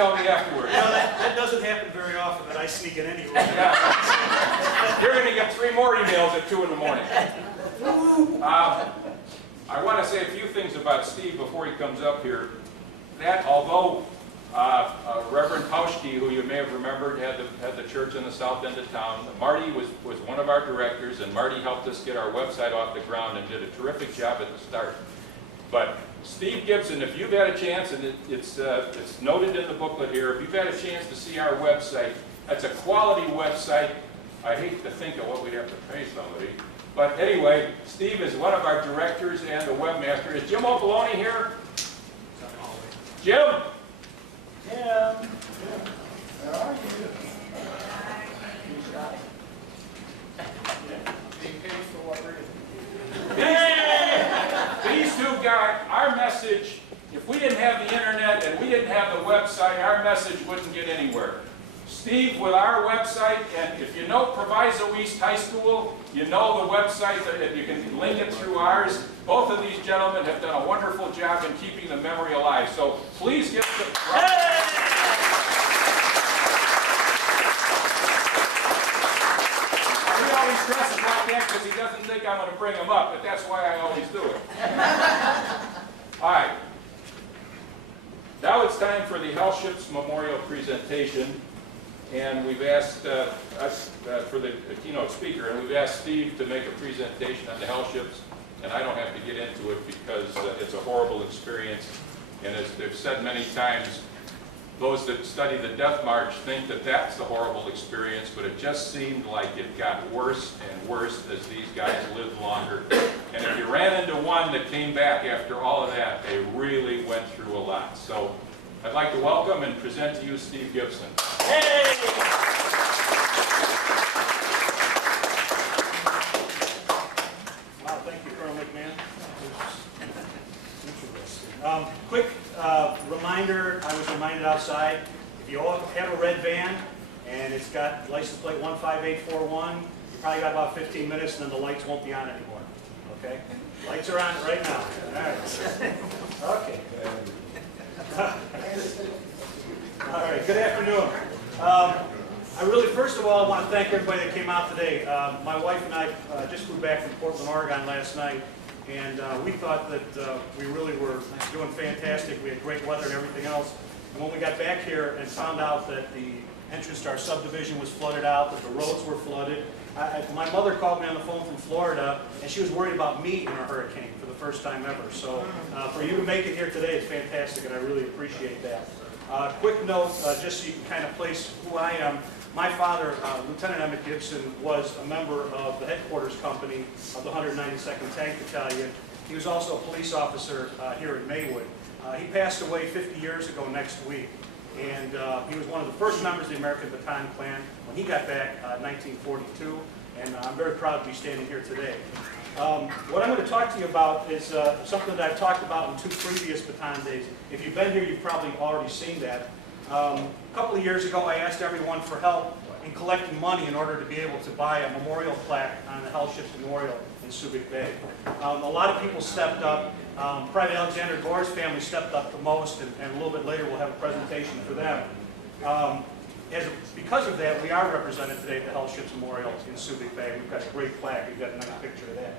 tell me afterwards. You know, that doesn't happen very often, that I sneak in anyway. Yeah. You're going to get 3 more emails at 2 in the morning. I want to say a few things about Steve before he comes up here. That although Reverend Pauschke, who you may have remembered, had the church in the south end of town, Marty was one of our directors, and Marty helped us get our website off the ground and did a terrific job at the start. But Steve Gibson, if you've had a chance, and it's noted in the booklet here, if you've had a chance to see our website, that's a quality website. I hate to think of what we'd have to pay somebody. But anyway, Steve is one of our directors and the webmaster. Is Jim Opoloni here? Jim? Where are you? These two guys, our message, if we didn't have the internet and we didn't have the website, our message wouldn't get anywhere. Steve, with our website, and if you know Proviso East High School, you know the website, that you can link it through ours. Both of these gentlemen have done a wonderful job in keeping the memory alive. So please give them He always dresses like that because he doesn't think I'm going to bring him up, but that's why I always do it. All right. Now it's time for the Hellships Memorial presentation. And we've asked for the keynote speaker, and we've asked Steve to make a presentation on the Hellships. And I don't have to get into it because it's a horrible experience. And as they've said many times, those that study the Death March think that that's the horrible experience, but it just seemed like it got worse and worse as these guys lived longer. And if you ran into one that came back after all of that, they really went through a lot. So I'd like to welcome and present to you Steve Gibson. Hey! Wow, thank you, Colonel McMahon. Quick reminder, I was reminded outside, if you all have a red van and it's got license plate 15841, you probably got about 15 minutes and then the lights won't be on anymore. Okay? Lights are on right now. All right. Okay. All right, good afternoon. I really, first of all, want to thank everybody that came out today. My wife and I just flew back from Portland, Oregon last night, and we thought that we really were doing fantastic. We had great weather and everything else. And when we got back here and found out that the entrance to our subdivision was flooded out, that the roads were flooded, my mother called me on the phone from Florida, and she was worried about me in a hurricane for the first time ever. So for you to make it here today is fantastic, and I really appreciate that. Quick note, just so you can kind of place who I am. My father, Lieutenant Emmett Gibson, was a member of the headquarters company of the 192nd Tank Battalion. He was also a police officer here in Maywood. He passed away 50 years ago next week, and he was one of the first members of the American Bataan Clan when he got back in 1942, and I'm very proud to be standing here today. What I'm going to talk to you about is something that I've talked about in 2 previous Bataan days. If you've been here, you've probably already seen that. A couple of years ago, I asked everyone for help in collecting money in order to be able to buy a memorial plaque on the Hellships Memorial in Subic Bay. A lot of people stepped up. Private Alexander Gore's family stepped up the most, and a little bit later we'll have a presentation for them. Because of that, we are represented today at the Hellships Memorial in Subic Bay. We've got a great plaque. We've got a nice picture of that.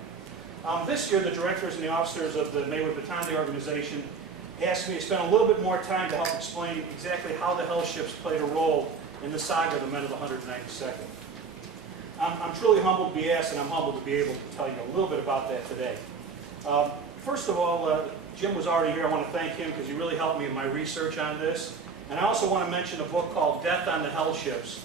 This year, the directors and the officers of the Maywood Bataan organization asked me to spend a little bit more time to help explain exactly how the Hellships played a role in the saga of the men of the 192nd. I'm truly humbled to be asked, and I'm humbled to be able to tell you a little bit about that today. First of all, Jim was already here. I want to thank him because he really helped me in my research on this. And I also want to mention a book called Death on the Hellships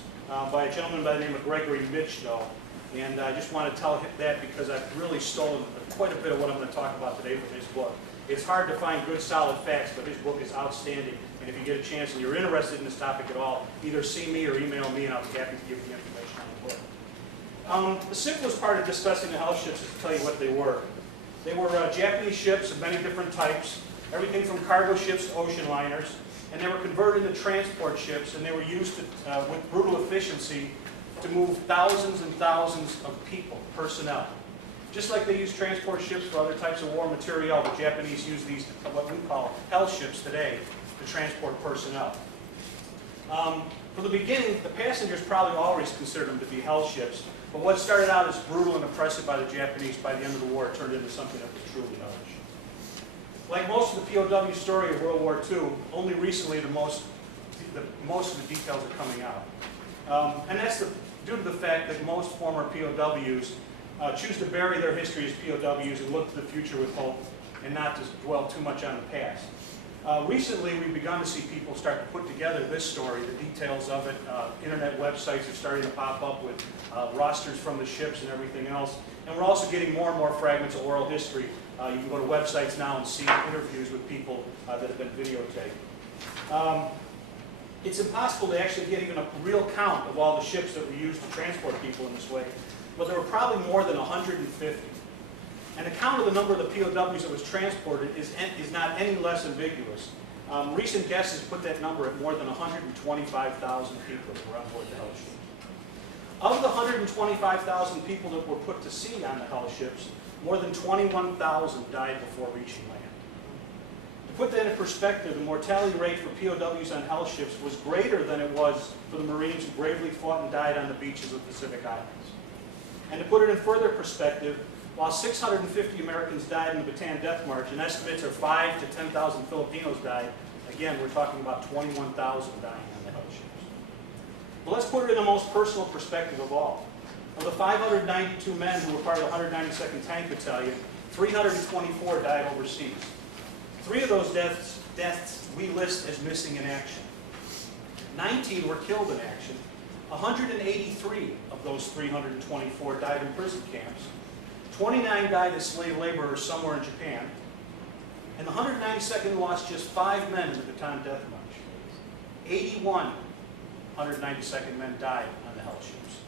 by a gentleman by the name of Gregory Mitchell. And I just want to tell him that because I've really stolen quite a bit of what I'm going to talk about today from his book. It's hard to find good, solid facts, but his book is outstanding. And if you get a chance and you're interested in this topic at all, either see me or email me, and I'll be happy to give you the information on the book. The simplest part of discussing the Hellships is to tell you what they were. They were Japanese ships of many different types, everything from cargo ships to ocean liners. And they were converted into transport ships, and they were used with brutal efficiency to move thousands and thousands of people, personnel. Just like they use transport ships for other types of war material, the Japanese use these, what we call hell ships today, to transport personnel. From the beginning, the passengers probably always considered them to be hell ships, but what started out as brutal and oppressive by the Japanese, by the end of the war, turned into something that was truly hellish. Like most of the POW story of World War II, only recently most of the details are coming out. And that's due to the fact that most former POWs choose to bury their history as POWs and look to the future with hope and not to dwell too much on the past. Recently, we've begun to see people start to put together this story, the details of it. Internet websites are starting to pop up with rosters from the ships and everything else. And we're also getting more and more fragments of oral history. You can go to websites now and see interviews with people that have been videotaped. It's impossible to actually get even a real count of all the ships that were used to transport people in this way, but there were probably more than 150. And the count of the number of the POWs that was transported is not any less ambiguous. Recent guesses put that number at more than 125,000 people that were on board the hell ships. Of the 125,000 people that were put to sea on the hell ships, more than 21,000 died before reaching land. To put that in perspective, the mortality rate for POWs on hell ships was greater than it was for the Marines who bravely fought and died on the beaches of the Pacific Islands. And to put it in further perspective, while 650 Americans died in the Bataan Death March, and estimates are 5,000 to 10,000 Filipinos died, again, we're talking about 21,000 dying on the hell ships. But let's put it in the most personal perspective of all. Of the 592 men who were part of the 192nd Tank Battalion, 324 died overseas. 3 of those deaths we list as missing in action. 19 were killed in action. 183 of those 324 died in prison camps. 29 died as slave laborers somewhere in Japan. And the 192nd lost just 5 men in the Bataan Death March. 81 192nd men died on the hell ships.